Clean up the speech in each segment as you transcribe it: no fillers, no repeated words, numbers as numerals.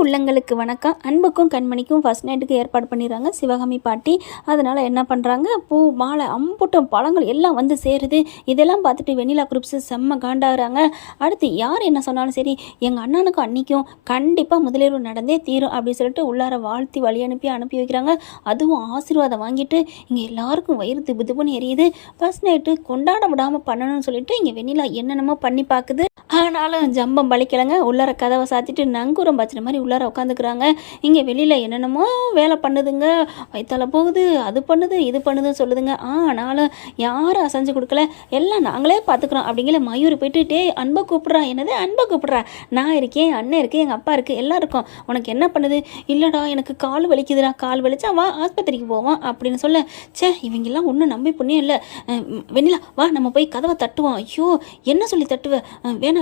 உள்ளங்களுக்கு வணக்கம். அன்புக்கும் கண்மணிக்கும் ஃபர்ஸ்ட் நைட்டுக்கு ஏற்பாடு பண்ணிடுறாங்க சிவகாமி பாட்டி. அதனால் என்ன பண்ணுறாங்க, பூ மாலை அம்புட்டும் பழங்கள் எல்லாம் வந்து சேருது. இதெல்லாம் பார்த்துட்டு வெண்ணிலா குரூப்ஸ் செம்ம காண்டாகிறாங்க. அடுத்து யார் என்ன சொன்னாலும் சரி, எங்கள் அண்ணனுக்கும் அன்னிக்கும் கண்டிப்பாக முதலிரவு நடந்தே தீரும் அப்படின்னு சொல்லிட்டு உள்ளார வாழ்த்தி வழி அனுப்பி வைக்கிறாங்க. அதுவும் ஆசீர்வாதம் வாங்கிட்டு இங்கே எல்லாருக்கும் வயிறு திபு திபுன்னு எரியுது. ஃபர்ஸ்ட் நைட்டு கொண்டாட விடாமல் பண்ணணும்னு சொல்லிட்டு இங்கே வெண்ணிலா என்னென்னமோ பண்ணி பார்க்குது. ஆனாலும் ஜம்பம் பலிக்கலைங்க. உள்ளார கதவை சாத்திட்டு நங்கூரம் பாய்ச்சின மாதிரி உள்ளார உட்காந்துக்கிறாங்க. இங்கே வெளியில் என்னென்னமோ வேலை பண்ணுதுங்க, வயிற்றால போகுது, அது பண்ணுது இது பண்ணுதுன்னு சொல்லுதுங்க. ஆனாலும் யாரும் அசைஞ்சு கொடுக்கல, எல்லாம் நாங்களே பார்த்துக்குறோம் அப்படிங்கிற மயூரி போயிட்டு, டே அன்பை கூப்பிட்றா, என்னது அன்பை கூப்பிட்றா, நான் இருக்கேன், அண்ணன் இருக்குது, எங்கள் அப்பா இருக்குது, எல்லாம் இருக்கும், உனக்கு என்ன பண்ணுது? இல்லைடா எனக்கு கால் வலிக்குதுடா, கால் வலிச்சா வா ஆஸ்பத்திரிக்கு போவோம் அப்படின்னு சொல்ல, சே இவங்கெல்லாம் ஒன்றும் நம்பி புண்ணியம் இல்லை, வெண்ணிலா வா நம்ம போய் கதவை தட்டுவோம். ஐயோ என்ன சொல்லி தட்டுவேன்,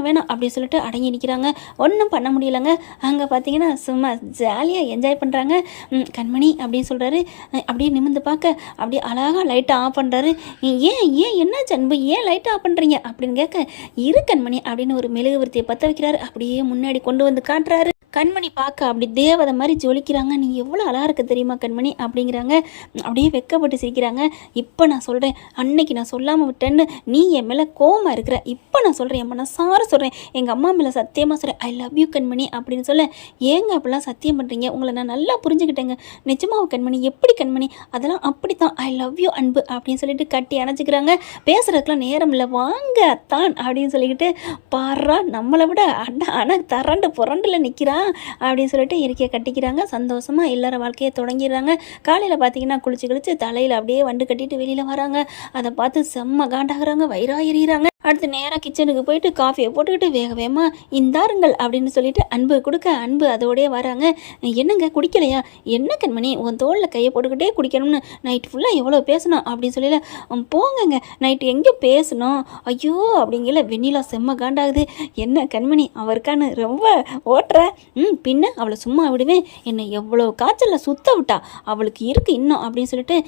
வேணாம் அப்படின்னு சொல்லிட்டு அடங்கி நிற்கிறாங்க. ஒன்றும் பண்ண முடியலைங்க. அங்கே பார்த்தீங்கன்னா சும்மா ஜாலியாக என்ஜாய் பண்ணுறாங்க. கண்மணி அப்படின்னு சொல்கிறாரு. அப்படியே நிமிர்ந்து பார்க்க அப்படியே அழகாக லைட்டை ஆஃப் பண்ணுறாரு. ஏன் என்ன அன்பு, ஏன் லைட்டை ஆஃப் பண்ணுறீங்க அப்படின்னு கேட்க, இரு கண்மணி அப்படின்னு ஒரு மெழுகுவர்த்தியை பற்ற வைக்கிறாரு. அப்படியே முன்னாடி கொண்டு வந்து காட்டுறாரு. கண்மணி பார்க்க அப்படி தேவதை மாதிரி ஜொலிக்கிறாங்க. நீ எவ்வளோ அழகாக இருக்க தெரியுமா கண்மணி அப்படிங்கிறாங்க. அப்படியே வெக்கப்பட்டு சிரிக்கிறாங்க. இப்போ நான் சொல்கிறேன், அன்னைக்கு நான் சொல்லாமல் விட்டேன்னு நீ என் மேலே கோவமாக இருக்கிற. இப்போ நான் சொல்கிறேன், என் மனசார சொல்கிறேன், எங்கள் அம்மா மேலே சத்தியமாக சொல்கிறேன், ஐ லவ் யூ கண்மணி அப்படின்னு சொல்ல, ஏங்க அப்படிலாம் சத்தியம் பண்ணுறீங்க, உங்களை நான் நல்லா புரிஞ்சுக்கிட்டேங்க, நிஜமாக கண்மணி, எப்படி கண்மணி, அதெல்லாம் அப்படி தான், ஐ லவ் யூ அன்பு அப்படின்னு சொல்லிட்டு கட்டி அணைச்சிக்கிறாங்க. பேசுகிறதுக்குலாம் நேரம் இல்லை, வாங்க அத்தான் அப்படின்னு சொல்லிக்கிட்டு, பாரா நம்மளை விட ஆனால் புரண்டில் நிற்கிறான் அப்படின்னு சொல்லிட்டு இயற்கையை கட்டிக்கிறாங்க. சந்தோஷமாக எல்லார வாழ்க்கையை தொடங்கிடுறாங்க. காலையில் பார்த்தீங்கன்னா குளிச்சு தலையில் அப்படியே வண்டு கட்டிட்டு வெளியில் வராங்க. அதை பார்த்து செம்ம காண்டாகிறாங்க, வயிறா எறிகிறாங்க. அடுத்து நேராக கிச்சனுக்கு போயிட்டு காஃபியை போட்டுக்கிட்டு வேகமாக இந்தாருங்கள் அப்படின்னு சொல்லிட்டு அன்பு கொடுக்க, அன்பு அதோடய வராங்க. என்னங்க குடிக்கலையா? என்ன கண்மணி உன் தோளில் கையை போட்டுக்கிட்டே குடிக்கணும்னு நைட்டு ஃபுல்லாக எவ்வளோ பேசணும் அப்படின்னு சொல்லல, போங்கங்க நைட்டு எங்கே பேசணும், ஐயோ அப்படிங்கல. வெண்ணிலா செம்ம காண்டாகுது. என்ன கண்மணி அவருக்கான்னு ரொம்ப ஓட்டுற, பின்ன அவளை சும்மா விடுவேன், என்னை எவ்வளோ காய்ச்சலில் சுத்த விட்டா, அவளுக்கு இருக்குது இன்னும் அப்படின்னு சொல்லிட்டு,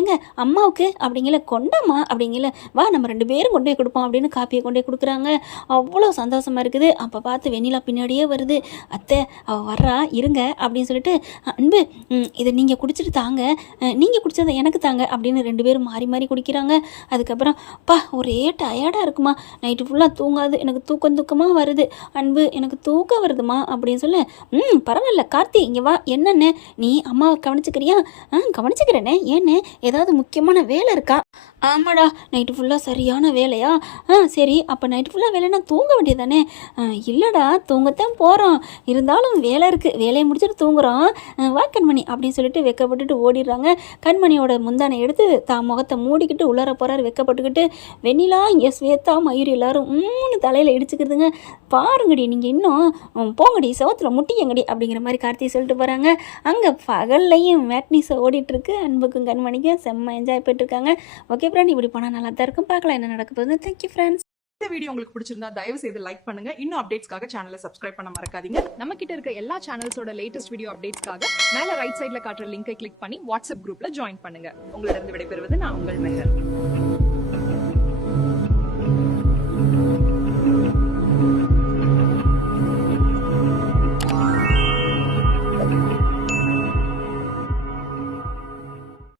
ஏங்க அம்மாவுக்கு அப்படிங்கல, கொண்டாமா அப்படிங்கல, வா நம்ம 2 பேரும் கொண்டு போய் கொடுப்போம் அப்படின்னு காப்பியை கொண்டே கொடுக்குறாங்க. அவ்வளோ சந்தோஷமாக இருக்குது. அப்போ பார்த்து வெண்ணிலா பின்னாடியே வருது. அத்தை அவள் வர்றா இருங்க அப்படின்னு சொல்லிட்டு, அன்பு இதை நீங்கள் குடிச்சிட்டு தாங்க, நீங்கள் குடிச்சதை எனக்கு தாங்க அப்படின்னு 2 பேரும் மாறி மாறி குடிக்கிறாங்க. அதுக்கப்புறம் பா ஒரே டயர்டாக இருக்குமா, நைட்டு ஃபுல்லாக தூங்காது, எனக்கு தூக்கமாக வருது, அன்பு எனக்கு தூக்கம் வருதுமா அப்படின்னு சொல்ல, பரவாயில்ல கார்த்தி இங்கே வா, என்னன்னு நீ அம்மாவை கவனிச்சுக்கிறியா? கவனிச்சுக்கிறேனே, ஏன்னு ஏதாவது முக்கியமான வேலை இருக்கா? ஆமாடா நைட்டு ஃபுல்லாக சரியான வேலையா? சரி அப்போ நைட்டு ஃபுல்லாக வேலைன்னா தூங்க வேண்டியதானே? இல்லைடா தூங்கத்தான் போகிறோம், இருந்தாலும் வேலை இருக்குது, வேலையை முடிச்சுட்டு தூங்குறோம், வா கண்மணி அப்படின்னு சொல்லிட்டு வெக்கப்பட்டுட்டு ஓடிடுறாங்க. கண்மணியோட முந்தானை எடுத்து தான் முகத்தை மூடிக்கிட்டு உள்ளார போகிறாரு வெக்கப்பட்டுக்கிட்டு. வெண்ணிலா இங்கே ஸ்வேதா மயூரி எல்லாரும் தலையில் இடிச்சுக்கிறதுங்க. பாருங்கடி நீங்கள் இன்னும் போங்கடி செவத்தில் முட்டியங்கடி அப்படிங்கிற மாதிரி கார்த்தி சொல்லிட்டு போகிறாங்க. அங்கே பகல்லையும் மேட்னிஸை ஓடிட்டுருக்கு. அன்புக்கும் கண்மணிக்கும் செம்ம என்ஜாய் பண்ணிட்டுருக்காங்க. ஓகே ஃப்ரெண்ட், இப்படி போனால் நல்லா தான் இருக்கும். பார்க்கலாம் என்ன நடக்க போகுது. Thank you friends. இந்த வீடியோ உங்களுக்கு பிடிச்சிருந்தா தயவு செய்து லைக் பண்ணுங்க. இன்னும் அப்டேட்ஸ்க்காக சேனலை சப்ஸ்கிரைப் பண்ண மறக்காதீங்க. நம்ம கிட்ட இருக்க எல்லா சேனல்ஸோட லேட்டஸ்ட் வீடியோ அப்டேட்ஸ்க்காக மேல ரைட் சைடுல காட்டுற லிங்கை கிளிக் பண்ணி வாட்ஸ்அப் குரூப்ல ஜாயின் பண்ணுங்க. உங்களிடம் விடைபெறுவது நான் உங்கள் மெஹர்.